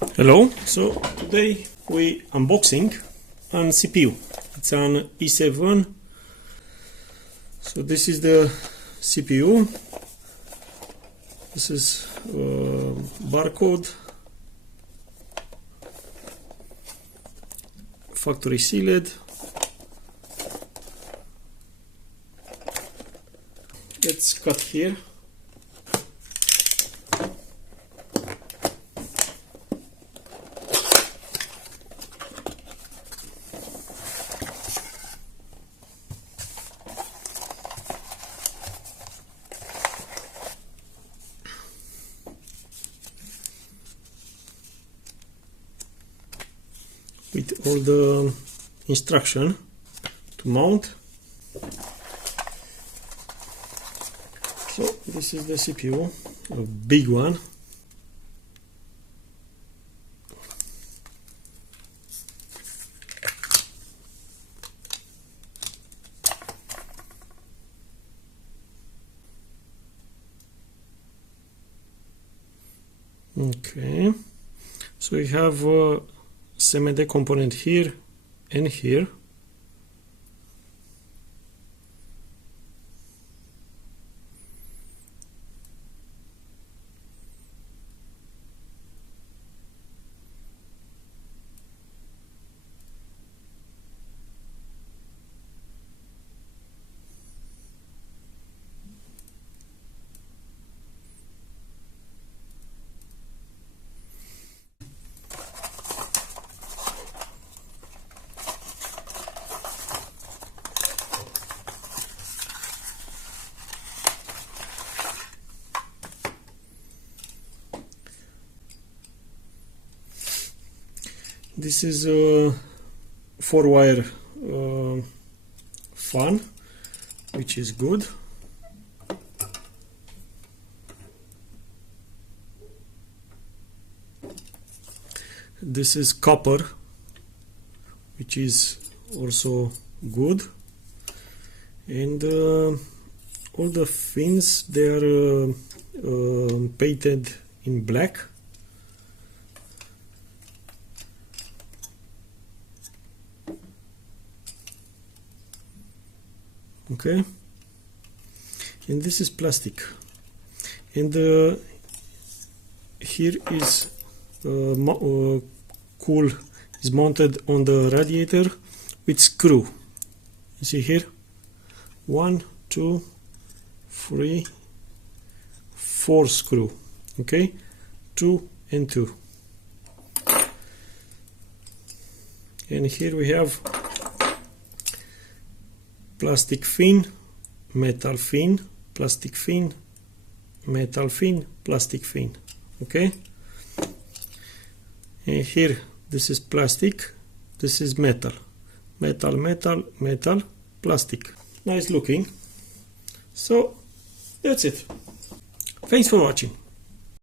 Hello, so today we unboxing an CPU. It's an i7. So this is the CPU. This is barcode, factory sealed. Let's cut here. With all the instruction to mount. So this is the CPU, a big one. Okay, so we have SMD component here and here. This is a 4-wire fan, which is good. This is copper, which is also good. And all the fins, they are painted in black. Okay, and this is plastic, and here is cool is mounted on the radiator with screw. You see here, 1, 2, 3, 4 screw. Okay, 2 and 2, and here we have plastic fin, metal fin, plastic fin, metal fin, plastic fin. Okay, and here this is plastic, this is metal, metal, metal, metal, plastic. Nice looking. So that's it. Thanks for watching.